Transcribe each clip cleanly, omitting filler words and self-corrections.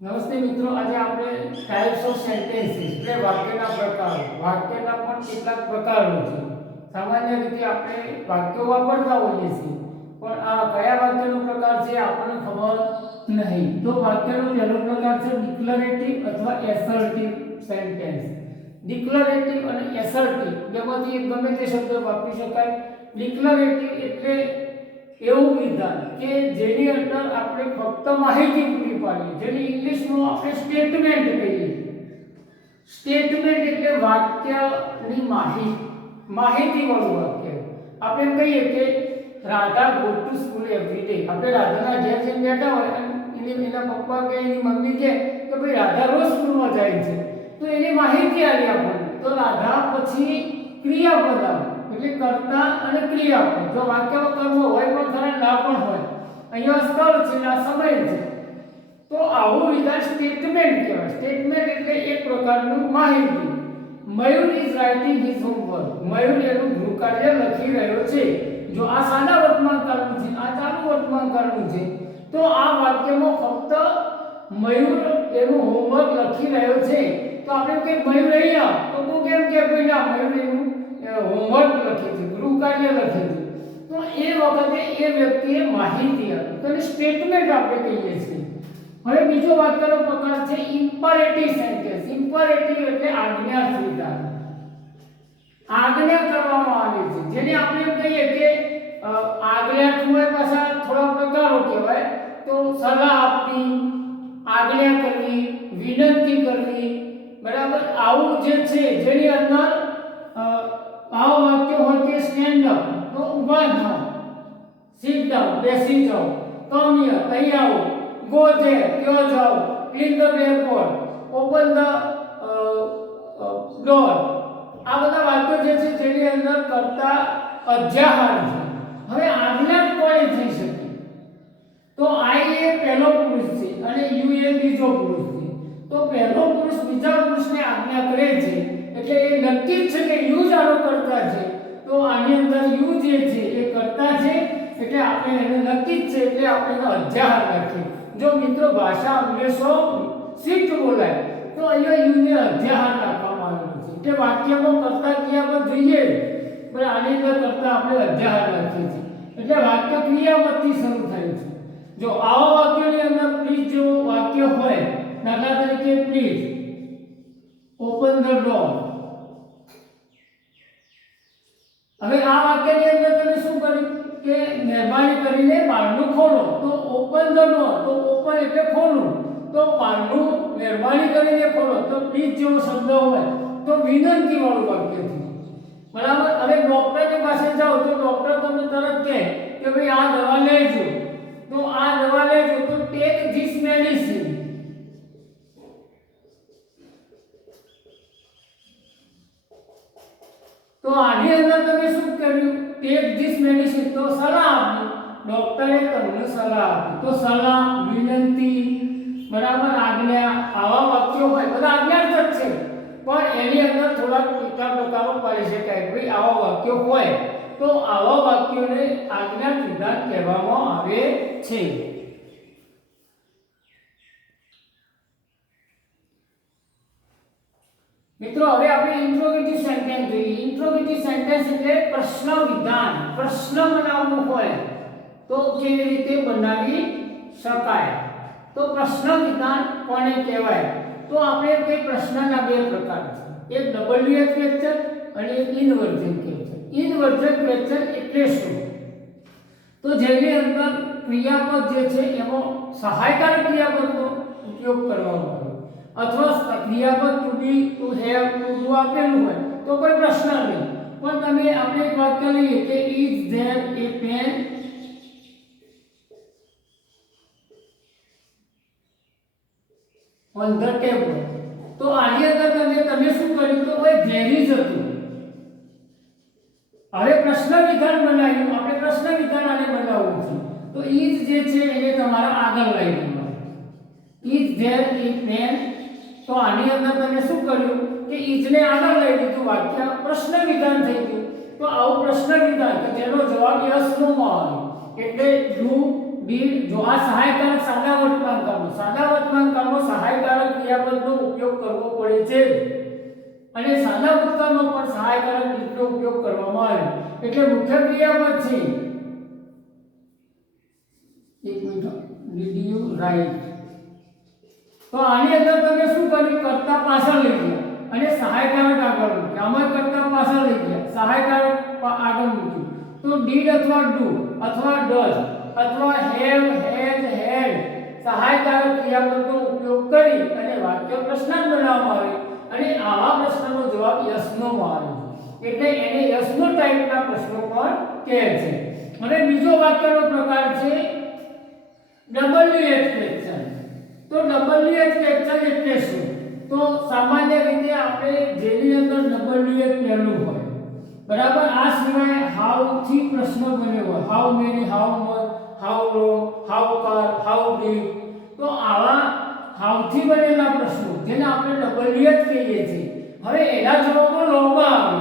નમસ્તે મિત્રો, આજે આપણે ટાઈપ્સ ઓફ સેન્ટેન્સીસ એટલે વાક્યના પ્રકારો, વાક્યના પણ કેટલાક પ્રકારો છે. સામાન્ય રીતે આપણે વાક્યો વાપરતા હોઈએ છીએ, પણ આ કયા વાક્યનો પ્રકાર છે આપણને ખબર નહીં. તો વાક્યનો પહેલો પ્રકાર છે ડિક્લરેટિવ અથવા એસર્ટિવ સેન્ટેન્સ. ડિક્લરેટિવ અને એસર્ટિવ બેમાંથી એક ગમે તે શબ્દ વાપરી શકાય. ડિક્લરેટિવ એટલે એવું વિધાન કે જેની અંદર આપણે ફક્ત માહિતી પૂરી પાડીએ, જેની ઇંગ્લિશમાં આપણે સ્ટેટમેન્ટ કહીએ. સ્ટેટમેન્ટ એટલે વાક્યની માહિતીવાળું વાક્ય. આપણે એમ કહીએ કે Radha go to school every day. આપણે રાધાના ઘેર જઈને બેઠા હોય અને એના પપ્પા કે એની મમ્મી કહે કે ભાઈ રાધા રોજ સ્કૂલમાં જાય છે, તો એની માહિતી આલી આપણને. તો રાધા પછી ક્રિયાપદ આવે એટલે કર્તા અને ક્રિયાપદ. જો વાક્યમાં કર્મ હોય પણ ખરા ના પણ હોય. અહીંયા સ્થળ છે આ સમય છે. તો આવું વિધાન સ્ટેટમેન્ટ કહેવાય. સ્ટેટમેન્ટ એટલે એક પ્રકારનું માહિતી. મયુર ઇઝ રાઇટિંગ હિઝ હોમવર્ક. મયુર એનું ગૃહ કાર્ય લખી રહ્યો છે. જો આ સાદા વર્તમાન કાળનું છે, આ ચાલુ વર્તમાન કાળનું છે, તો આ વાક્યમાં ફક્ત મયુર એનું હોમવર્ક લખી રહ્યો છે. તો આપણે કે મયુર અહીંયા, તો કોઈ કેમ કે ભાઈ ના મયુર એનું હોમવર્ક લખે છે, ગૃહ કાર્ય લખે છે. તો એ વખતે એ વ્યક્તિએ માહિતી આપી, તો સ્ટેટમેન્ટ આપણે કહીએ છીએ. હવે બીજો વાક્યનો પ્રકાર છે ઇમ્પરેટિવ સેન્ટેન્સ. ઇમ્પરેટિવ એટલે આજ્ઞાર્થ વિધાન. આજ્ઞા કરવામાં આવે છે, જેને આપણે એમ કહીએ કે આજ્ઞાર્થમાં પાછા થોડા પ્રકારો કહેવાય. તો સલાહ આપવી, આજ્ઞા કરવી, વિનંતી કરવી, બરાબર. આવું જે છે જેની અંદર આવો વાક્ય હોય કે સ્ટેન્ડ અપ, તો ઊભા થાઓ, સિટ ડાઉન, બેસી જાઓ, કમ હિયર, અહીં આવો, ગો ધેર, ક્યાં જાઓ, clean the blackboard, open the door. આ બધા વાક્યો જે છે જેની અંદર કરતા અધ્યાહાર છે. હવે આજ્ઞા કોણે થઈ શકે? તો આઈ એ પહેલો પુરુષ છે અને યુ એ બીજો પુરુષ છે. તો પહેલો પુરુષ બીજા પુરુષને આજ્ઞા કરે છે એટલે એ નક્કી જ છે કે યુ જ આનો કર્તા છે. તો આની અંદર યુ જે છે એ કર્તા છે એટલે આપણે એને નક્કી જ છે એટલે આપણે એનો અધ્યાહાર રાખીએ. જો મિત્રો ભાષા અંગ્રેજો શીખ બોલાય તો અહીંયા યુ ને અધ્યાહાર રાખવામાં આવેલું છે. એટલે વાક્યમાં કર્તા ક્રિયાપદ જોઈએ, પણ આની અંદર કરતા આપણે અધ્યાહાર રાખીએ છીએ. એટલે વાક્ય ક્રિયાપદથી શરૂ થાય છે. જો આવા વાક્યની અંદર પ્લીઝ જેવું વાક્ય હોય, દાખલા તરીકે પ્લીઝ ઓપન ધ ડોર. હવે આ વાક્યની અંદર તમે શું કર્યું કે મહેરબાની કરીને બારણું ખોલો. તો ઓપન ધ ડોર, તો ઓપન એટલે ખોલવું, તો બારણું મહેરબાની કરીને ખોલો. તો પ્લીઝ જેવો શબ્દ હોય તો વિનંતી વાળું વાક્ય છે, બરાબર. હવે ડોક્ટરની પાસે જાઓ તો ડોક્ટર તમને તરત કહે કે ભાઈ આ દવા લેજો. તો આ દવા લેજો, તો ટેક ધીસ મેડિસિન. તો આની અંદર તમે શું કર્યું? Take this medicine. તો સલાહ આપી, ડોક્ટરે તમને સલાહ આપી. તો સલાહ, વિનંતી, બરાબર, આજ્ઞા, આવા વાક્યો હોય બધા આજ્ઞાર્થ જ છે, પણ એની અંદર થોડા કેટલા પ્રકારો પાડી શકાય. ભાઈ આવા વાક્યો હોય તો આવા વાક્યોને આજ્ઞાર્થ વિધાન કહેવામાં આવે છે. મિત્રો હવે આપણે ઇન્ટ્રોગેટિવ સેન્ટેન્સ જોઈએ. ઇન્ટ્રોગેટિવ સેન્ટેન્સ એટલે પ્રશ્ન વિધાન. પ્રશ્ન બનાવવું હોય તો કેવી રીતે બનાવી શકાય? તો પ્રશ્ન વિધાન કોને કહેવાય? તો આપણે કે પ્રશ્નના બે પ્રકાર છે. એક ડબલ્યુએચ ક્વેશ્ચન અને એક ઇનવર્જન ક્વેશ્ચન. ઇનવર્જન ક્વેશ્ચન એટલે શું? તો જેની અંદર ક્રિયાપદ જે છે એમાં સહાયકારક ક્રિયાપદનો ઉપયોગ કરવામાં આવે, અથવા ક્રિયાપદ to be, to have, to do આપેલું હોય તો કોઈ પ્રશ્ન નહીં. પણ તમે આપણે એક વાક્ય લઈએ કે is there a pen on the table. તો આની અંદર તમે શું કર્યું? તો કોઈ ધેર ઇઝ હતું. હવે પ્રશ્ન વિધાન બનાવ્યું, આપણે પ્રશ્ન વિધાન આને બનાવવું છે. તો ઇઝ જે છે એને તમારે આગળ લઈ જવાનું. Is there a pen. તો આની અંદર તમે શું કર્યું કે ઇઝ ને આગળ લઈ દીધું, વાક્ય પ્રશ્ન વિધાન થઈ ગયું. તો આવું પ્રશ્ન વિધાન કે જેનો જવાબ યસ નો માં આવે એટલે ડુ, ડીડ. જો આ સહાયકારક સાદા વર્તમાન કાળનો આજના ભૂતકાળમાં પણ સહાયકારક રીતનો ઉપયોગ કરવામાં આવ્યો. એટલે મુખ્ય ક્રિયાપદ છે. એક મિનિટ, ડીડ યુ રાઈટ? તો આની અંદર તમે શું કર્યું? કર્તા પાછળ લઈ ગયા અને સહાયકારક આગળ મૂક્યા. આમાં કર્તા પાછળ લઈ ગયા, સહાયકારક આગળ મૂક્યું. તો ડીડ અથવા ડુ અથવા ડઝ અથવા હેવ, હેઝ, હેડ સહાયકારક ક્રિયાપદનો ઉપયોગ કરી અને વાક્ય પ્રશ્નાર્થ બનાવવામાં આવે અને આવા પ્રશ્નનો જવાબ યસનો માં આવે. એટલે એને યસનો ટાઈપના પ્રશ્નો પણ કહે છે. હવે બીજો વાક્યનો પ્રકાર છે WH ક્વેશ્ચન. તો WH ક્વેશ્ચન એટલે શું? તો સામાન્ય રીતે આપણે જેની અંદર WH પહેલું હોય, બરાબર, આ સિવાય હાઉ થી પ્રશ્ન બન્યો હોય, how many, how much, how long, how car, how deep. તો આવા હાઉ થી બનેલા પ્રશ્નો જેને આપણે WH કહીએ છીએ, હવે એના જવાબો લોંગમાં આવે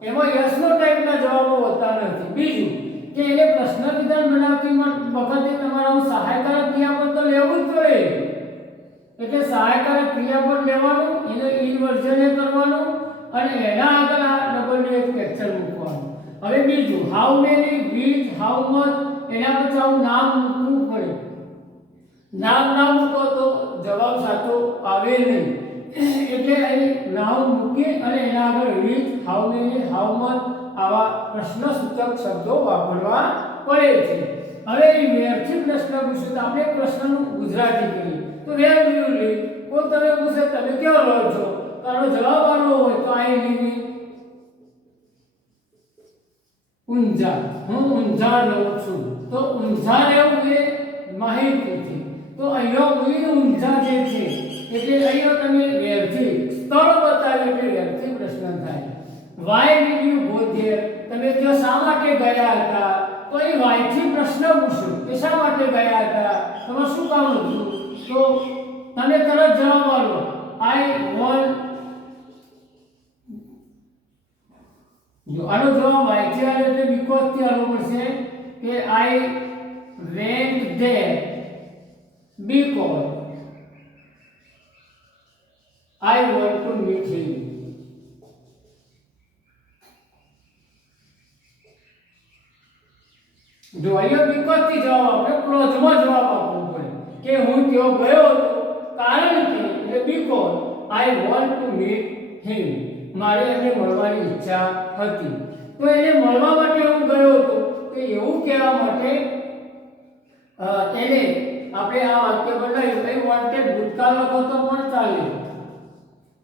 છે. એમાં યસનો ટાઈપના જવાબો હોતા નથી. બીજું કે એને પ્રશ્ન વિધાન બનાવતી વખતે તમારે સહાયકારક ક્રિયાપદ તો લેવું જ જોઈએ. એટલે સહાયકારક ક્રિયાપદ લેવાનું, એને ઇન્વર્ઝન કરવાનું અને એના આગળ આ WH ક્વેશ્ચન મૂકવાનું. હવે બીજું how many, which, how much, એના પછી આવું નામ મૂકવું પડે. નામ ના મૂકો તો જવાબ સાચો આવે નહીં. એટલે અહીં નામ મૂકી અને એના આગળ which, how many, how much આવા પ્રશ્ન સૂચક શબ્દો વાપરવા પડે છે. હવે એ વેરથી પ્રશ્ન પૂછે તો આપણે પ્રશ્નનું ગુજરાતી કરીએ. તો વેર ડુ યુ લીવ? કોઈ તમે પૂછે તમે ક્યાં રહો છો, તો આનો જવાબ આનો હોય તો આઈ લીવ ઇન ઊંઝા. હું ઊંઝા રહું છું. તો ઊંઝા રહેવું એ માહિતી છે. તો અહીંયા ઉઈન ઊંઝા જે છે એટલે અહીંયા તમે વેરથી સ્થળ બતાવ્યું એટલે વેરથી પ્રશ્ન થાય. Why did you go there? તમે ત્યાં શા માટે ગયા હતા? તો એ વાય થી પ્રશ્ન પૂછો કે શા માટે ગયા હતા, તમે શું કામ હતું? તો તમે તરત જવાબ આપો આઈ વોન્ટ. જો આનો જવાબ વાય થી આવે એટલે બીકોઝ થી આવવો પડશે કે I went there because I want to meet him. જો અહીંયા because થી જવાબ આપણે ક્લોઝમાં જવાબ આપવો પડે કે હું ત્યાં ગયો હતો કારણ કે એટલે because I want to meet him. મારે એને મળવાની ઈચ્છા હતી. તો એને મળવા માટે હું ગયો હતો કે એવું કહેવા માટે એને આપણે આ વાક્ય બનાવ્યું. આઈ વોન્ટેડ ભૂતકાળ લખો તો પણ ચાલે.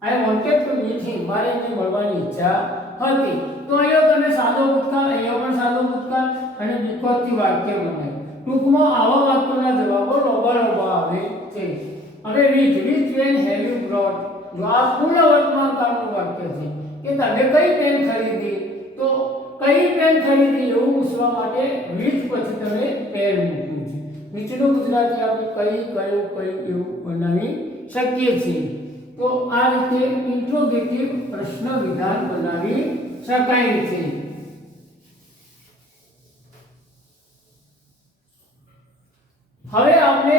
I wanted to meet him, મારે એને મળવાની ઈચ્છા હતી. તો અહીંયા તમે સાદો ભૂતકાળ, અહીંયા પણ સાદો ભૂતકાળ અને because થી વાક્ય બનાવ્યું. ટૂંકમાં આવા વાક્યોના જવાબો લોબા આવે છે. હવે which pen have you brought? જો આ પૂર્ણ વર્તમાન કાળનું વાક્ય છે કે તમે કઈ પેન ખરીદી, તો કઈ પેન ખરીદી એવું પૂછવા માટે which પછી તમે પેન મૂક્યું છે. નીચેનું ગુજરાતી આપણે કઈ, કયું, કયું એવું બનાવી શકીએ છીએ. તો આ રીતે ઇન્ટ્રોગેટિવ પ્રશ્ન વિધાન બનાવી શકાય છે. હવે આપણે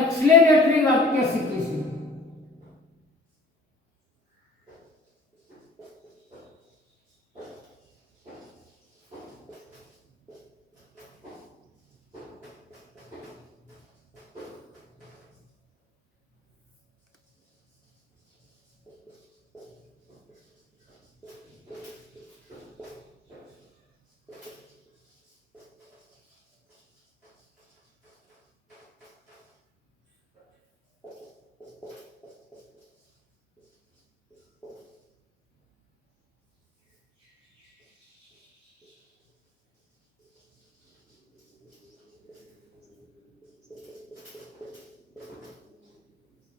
એક્સક્લેમેટરી વાક્ય શીખીશું.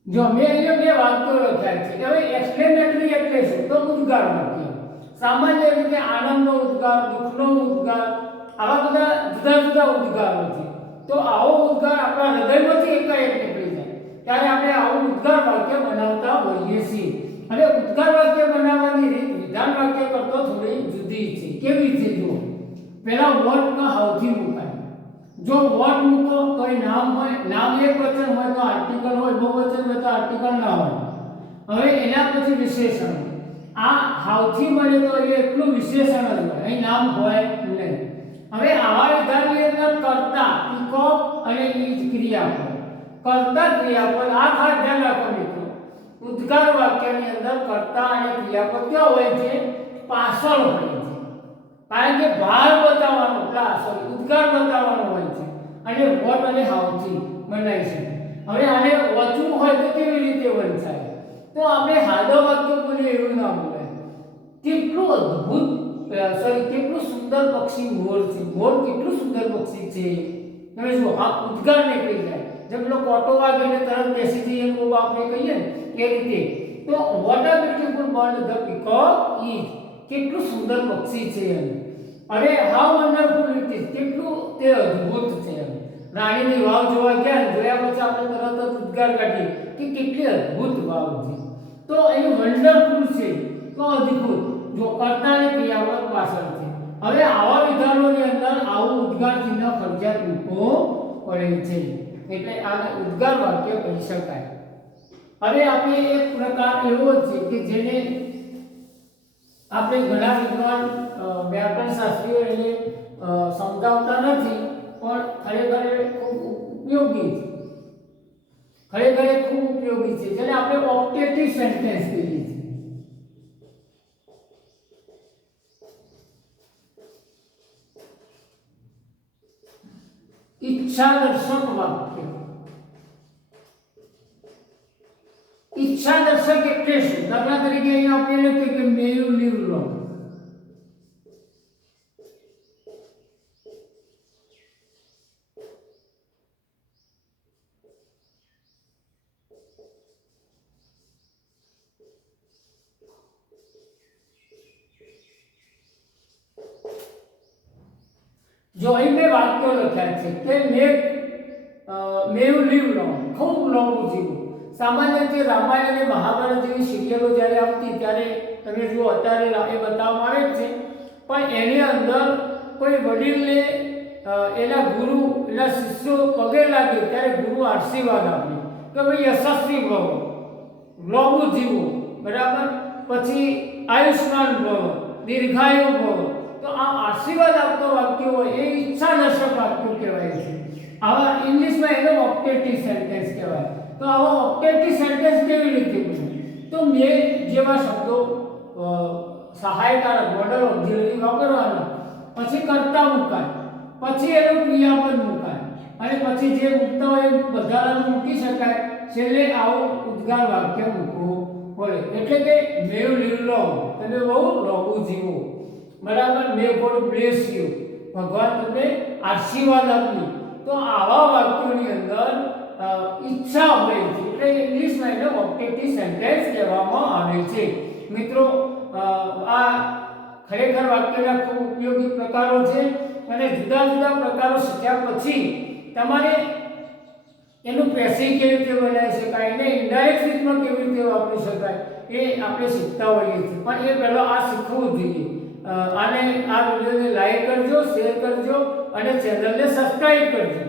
જો મેં અહીંયા બે વાક્યો લખ્યા છે. હવે એક્સક્લેમેટરી એટલે શું? તો ઉદ્ગાર વાક્ય. સામાન્ય રીતે આનંદનો ઉદ્ગાર, દુઃખનો ઉદ્ગાર, આવા બધા જુદા જુદા ઉદ્ગારો છે. તો આવો ઉદ્ગાર આપણા હૃદયમાંથી એકાએક નીકળી જાય ત્યારે આપણે આવું ઉદ્ગાર વાક્ય બનાવતા હોઈએ છીએ. હવે ઉદ્ગાર વાક્ય બનાવવાની રીત વિધાન વાક્ય કરતો થોડી જુદી છે. કેવી છે? જો પહેલા વોટ કા હાઉથી મુકાય. જો વોટ મૂકો તો એ નામ હોય, નામ એક વચન હોય તો આર્ટિકલ હોય, બહુવચન હોય તો આર્ટિકલ ના હોય. હવે એના પછી વિશેષણ. આ હાવથી મળે તો એ એટલું વિશેષણ જ હોય, અહીં નામ હોય નહીં. હવે આવા વિધાનની અંદર કર્તા ઇકોપ અને ઈજ ક્રિયાપદ, કર્તા ક્રિયાપદ આ ખાસ ધ્યાન રાખો મિત્રો. ઉદ્ગાર વાક્યની અંદર કર્તા અને ક્રિયાપદ ક્યાં હોય છે? પાછળ હોય છે. કારણ કે ભાર બતાવવાનો ઉદ્ગાર બતાવવાનો હોય છે અને વટ અને હાવથી બનાવી શકે. હવે આને વચવું હોય તો કેવી રીતે વંચાય? તો આપણે સાદા વાક્ય બોલીએ એવું ના બોલાય. કેટલું અદ્ભુત કેટલું સુંદર પક્ષી મોર છે. મોર કેટલું સુંદર પક્ષી છે. તમે જો આ ઉદ્ગાર નીકળી જાય. જેમ પેલો કોટો વાગીને તરત બેસી જઈએ તો આપણે કહીએ ને એ રીતે. તો what a beautiful bird the peacock is, કેટલું સુંદર પક્ષી છે એમ. અરે હાઉ વન્ડરફુલ ઇટ ઇઝ, કેટલું તે અદ્ભુત છે એમ. રાણીની વાવ જોવા ગયા, જોયા પછી આપણે તરત જ ઉદ્ગાર કાઢીએ કે કેટલી અદ્ભુત વાવ છે. તો અહીં વન્ડરફુલ છે તો અદ્ભુત, જો કર્તાને ક્રિયાપદ પાછળ છે. હવે આવા વિધાનોની અંદર આવું ઉદ્ગાર ચિહ્ન ફરજિયાત મૂકવું પડે છે, એટલે આને ઉદ્ગાર વાક્ય કહી શકાય. હવે આપણે એક પ્રકાર એવો છે કે જેને આપણે ઘણા વિદ્વાન વ્યાકરણ શાસ્ત્રીઓ એને સમજાવતા નથી, પણ ખરેખર ખૂબ ઉપયોગી છે. ખરેખર ખૂબ ઉપયોગી છે, જેને આપણે ઓપ્ટેટિવ સેન્ટેન્સ કહીએ છીએ. ઈચ્છાદર્શક વાક્ય. ઈચ્છાદર્શક એટલે શું? દાખલા તરીકે અહીંયા આપણે લખીએ કે મે યુ લીવ લોંગ. જો અહીં બે વાક્યો લખ્યા છે કે મે યુ લીવ લોંગ, ખૂબ લાંબુ જીવો. સામાન્ય રીતે રામાયણ અને મહાભારત જેવી સિરિયલો જ્યારે આવતી ત્યારે તમે જુઓ અત્યારે એ બતાવવામાં આવે છે, પણ એની અંદર કોઈ વડીલને એના ગુરુ એના શિષ્યો પગે લાગે ત્યારે ગુરુ આશીર્વાદ આપે કે ભાઈ યશસ્વી ભવ, લાંબુ જીવો, બરાબર. પછી આયુષ્માન ભવ, દીર્ઘાયુ ભવ. તો આ આશીર્વાદ આપતો વાક્ય હોય એ ઈચ્છાદર્શક વાક્યો કહેવાય છે. આવા ઇંગ્લિશમાં એને ઓપ્ટેટિવ સેન્ટેન્સ કહેવાય. તો આવા ઓપ્ટેટિવ સેન્ટેન્સ કેવી રીતે બને? તો મે જેવા શબ્દો સહાયકારક મોડલ ઓક્ઝિલરી વાપરવાના, પછી કર્તા મુકાય, પછી એનું ક્રિયાપદ મુકાય, અને પછી જે મૂકતા હોય એ વધારાનું મૂકી શકાય. છેલ્લે આવું ઉદ્ગાર વાક્ય મૂકવું પડે. એટલે કે મે યુ લીવ લોંગ, તમે બહુ લાંબુ જીવો, બરાબર. મે ગોડ બ્લેસ યુ, ભગવાન તમને આશીર્વાદ આપે. તો આવા વાક્યોની અંદર ઈચ્છા હોય છે, એટલે ઇંગ્લિશમાં એને ઓપ્ટેટિવ સેન્ટેન્સ કહેવામાં આવે છે. મિત્રો, આ ખરેખર વાક્યના ખૂબ ઉપયોગી પ્રકારો છે, અને જુદા જુદા પ્રકારો શીખ્યા પછી તમારે એનું પેસિવ કેવી રીતે બનાવી શકાય, એને ઇનડાયરેક્ટ રીતમાં કેવી રીતે વાપરી શકાય એ આપણે શીખતા હોઈએ છીએ. પણ એ પહેલાં આ શીખવું જોઈએ. આને આ વિડીયોને લાઈક કરજો, શેર કરજો અને ચેનલને સબસ્ક્રાઈબ કરજો.